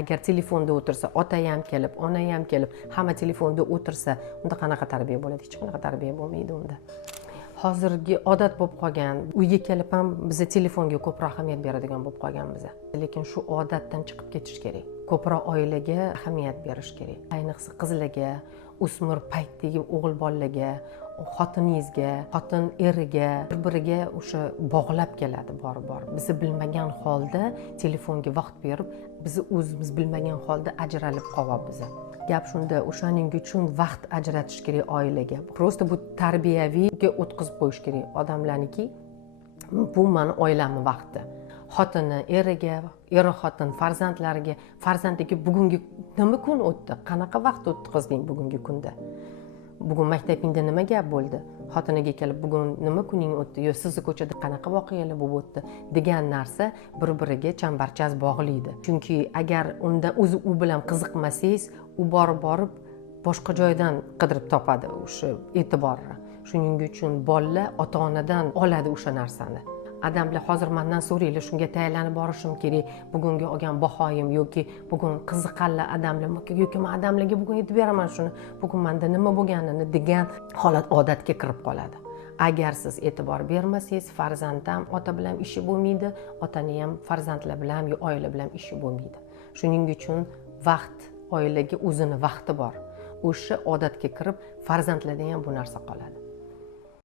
Agar telefonda o'tirsa, ota ham kelib, ona ham kelib, hamma telefonda o'tirsa, unda qanaqa tarbiya bo'ladi? Hech qanaqa tarbiya bo'lmaydi unda. Hozirgi odat bo'lib qolgan. Uyga kelib ham biz telefonga ko'proq ahamiyat beradigan bo'lib qolganmiz. Lekin shu odatdan chiqib ketish kerak. Ko'proq oilaga ahamiyat berish kerak. Ayniqsa qizlarga, o'smir paytdagi o'g'il bolalarga, xotiningizga, xotin eriga bir-biriga o'sha bog'lab keladi bor. Bizni bilmagan holda telefonga vaqt berib, bizni o'zimiz bilmagan holda ajralib qolyapmiz. Gap shunda, o'shaning uchun vaqt ajratish kerak oilaga. Prosta bu tarbiyaviyga o'tkazib qo'yish kerak odamlarniki. Bu meni oilamning vaqti. Xotini eriga, eri xotin farzandlariga, farzandiga bugungi nima kun o'tdi? Qanaqa vaqt o'tkazing bugungi kunda? Bugun maktabingda nima gap bo'ldi? Xotiniga kelib bugun nima kuning o'tdi? Yo sizni ko'chada qanaqa voqealar bo'lib o'tdi? degan narsa bir-biriga chambarchas bog'laydi. Chunki agar unda o'zi u bilan qiziqmasangiz, u borib boshqa joydan qidirib topadi o'sha e'tiborni. Shuning uchun bolalar ota-onadan oladi o'sha narsani. Adamlar hozir mendan so'raylar, shunga tayyorlanib borishim kerak. Bugungi olgan bahoyim yoki bugun qiziqarli adamlar yoki men adamlarga bugun aytib beraman shuni, bugun menda nima bo'lganini degan holat odatga kirib qoladi. Agar siz e'tibor bermasangiz, farzand ham ota bilan ishi bo'lmaydi, otani ham farzandlar bilan yo oila bilan ishi bo'lmaydi. Shuning uchun vaqt, oilaga o'zini vaqti bor. O'sha odatga kirib, farzandlarda ham bu narsa qoladi.